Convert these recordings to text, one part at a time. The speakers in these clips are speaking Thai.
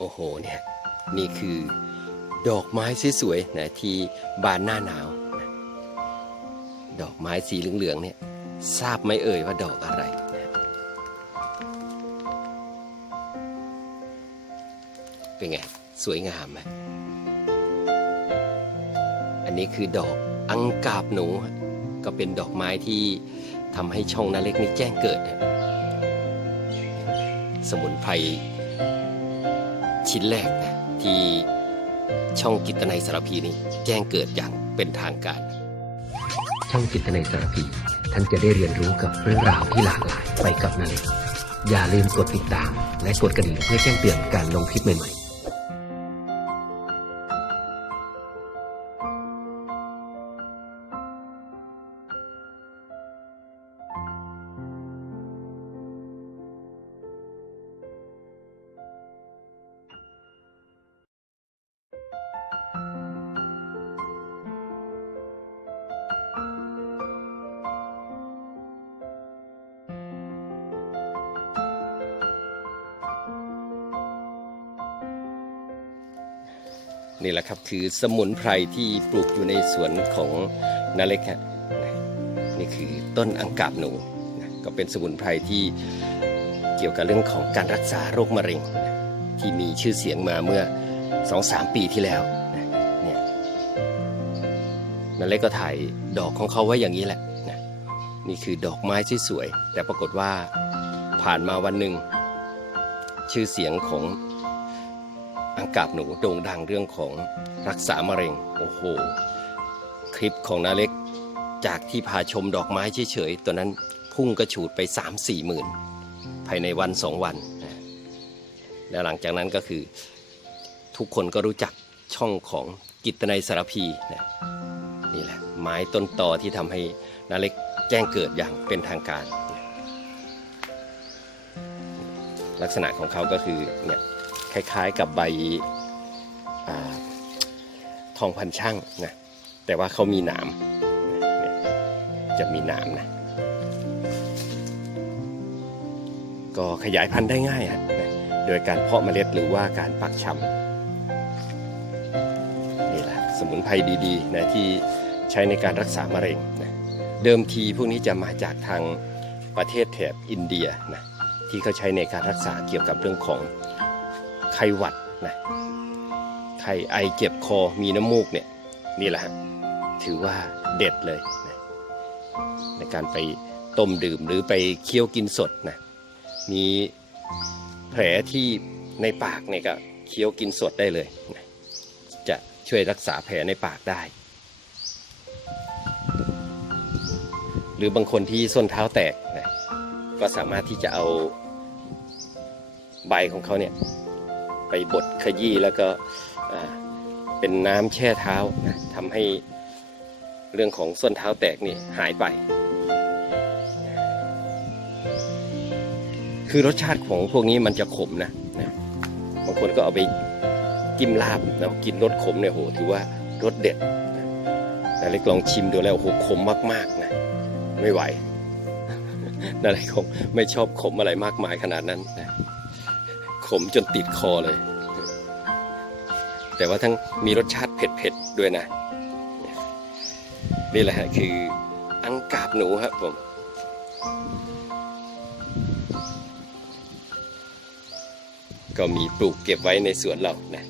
โอ้โหเนี่ยนี่คือดอกไม้สวยๆนะที่บานหน้าหนาวนะดอกไม้สีเหลืองๆเนี่ยทราบไหมเอ่ยว่าดอกอะไรนะเป็นไง สวยงามไหมอันนี้คือดอกอังกาบหนู ก็เป็นดอกไม้ที่ทำให้ช่องนาเล็กนี่แจ้งเกิด สมุนไพร ชิ้นแรกนะที่ช่องกิตนัยสารพีนี้แจ้งเกิดอย่างเป็นทางการ ช่องกิตนัยสารพี ท่านจะได้เรียนรู้กับเรื่องราวที่หลากหลายไปกับนาเล็กอย่าลืมกดติดตาม และกดกระดิ่งเพื่อแจ้งเตือนการลงคลิปใหม่ๆ นี่แหละครับคือสมุนไพรที่ปลูกอยู่ในสวนของนาเล็กฮะนี่คือต้นอังกาบหนูนะก็เป็นสมุนไพรที่เกี่ยวกับเรื่องของการรักษาโรคมะเร็งนะที่มีชื่อเสียงมาเมื่อ 2-3 ปีที่แล้วนะเนี่ยนาเล็กก็ถ่ายดอกของเขาไว้อย่างนี้แหละนะนี่คือดอกไม้สวยๆแต่ปรากฏว่าผ่านมาวันหนึ่งชื่อเสียงของ อังกาบหนูโด่งดังเรื่องของรักษามะเร็ง โอ้โห คลิปของนาเล็กจากที่พาชมดอกไม้เฉยๆตัวนั้นพุ่งกระฉูดไป 3 4หมื่น ภายในวันสองวัน แล้วหลังจากนั้นก็คือ ทุกคนก็รู้จักช่องของกิตนัยสารพีนะนี่แหละไม้ต้นต่อที่ทำให้นาเล็กแจ้งเกิดอย่างเป็นทางการ ลักษณะของเขาก็คือเนี่ย คล้ายๆกับใบอทองพันช่างนะแต่ว่าเขามีหนามจะมีหนามนะก็ขยายพันธุ์ได้ง่ายอะนะโดยการเพาะเมล็ดหรือว่าการปักชำนี่แหละสมุนไพรดีๆนะที่ใช้ในการรักษามะเร็งนะเดิมทีพวกนี้จะมาจากทางประเทศแถบอินเดียนะที่เขาใช้ในการรักษาเกี่ยวกับเรื่องของ ข้หวัดนะไข้ไอเจ็บคอมีน้ำมูกเนี่ยนี่แหละฮะถือว่าเด็ดเลยนะในการไปต้มดื่มหรือไปเคี้ยวกินสดนะมีแผลที่ในปากเนี่ยก็เคี้ยวกินสดได้เลยนะจะช่วยรักษาแผลในปากได้ หรือบางคนที่ส้นเท้าแตกนะก็สามารถที่จะเอาใบของเขาเนี่ย ไปบดขยี้แล้วก็เป็นน้ำแช่เท้านะทำให้เรื่องของส้นเท้าแตกนี่หายไป คือรสชาติของพวกนี้มันจะขมนะนะบางคนก็เอาไปจิ้มลาบแล้วกินรสขมเนี่ยโหถือว่ารสเด็ดนะแต่เล็กลองชิมดูแล้วโหขมมากๆนะไม่ไหวนั่นแหละคงไม่ชอบขมอะไรมากมายขนาดนั้นนะ ขมจนติดคอเลย แต่ว่าทั้งมีรสชาติเผ็ดๆด้วยนะ นี่แหละฮะคืออังกาบหนูครับผมก็มีปลูกเก็บไว้ในสวนเรานะ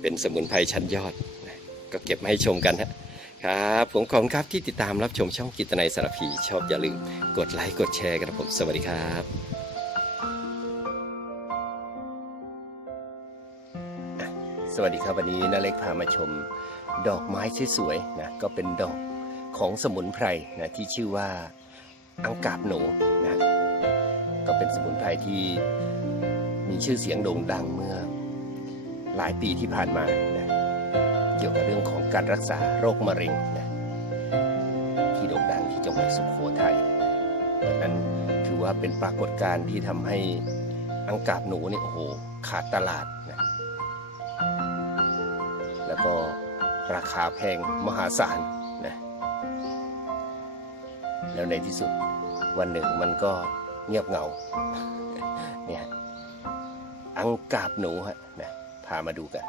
เป็นสมุนไพรชั้นยอดนะก็เก็บมาให้ชมกันฮะครับ ผมขอบคุณครับที่ติดตามรับชมช่องกิตนัยสารพี ชอบอย่าลืม กดไลค์ กดแชร์กันผม สวัสดีครับ สวัสดีครับวันนี้นาเล็กพามาชม ดอกไม้สวยๆนะก็เป็นดอกของสมุนไพรนะที่ชื่อว่าอังกาบหนูนะก็เป็นสมุนไพรที่มีชื่อเสียงโด่งดังเมื่อหลายปีที่ผ่านมานะเกี่ยวกับเรื่องของการรักษาโรคมะเร็งนะที่โด่งดังที่จังหวัดสุโขทัยดังนั้นถือว่าเป็นปรากฏการณ์ที่ทำให้อังกาบหนูนี่โอ้โหขาดตลาดนะ แล้วก็ราคาแพงมหาศาลนะแล้วในที่สุดวันหนึ่งมันก็เงียบเงาเนี่ยอังกาบหนูฮะนะพามาดูกัน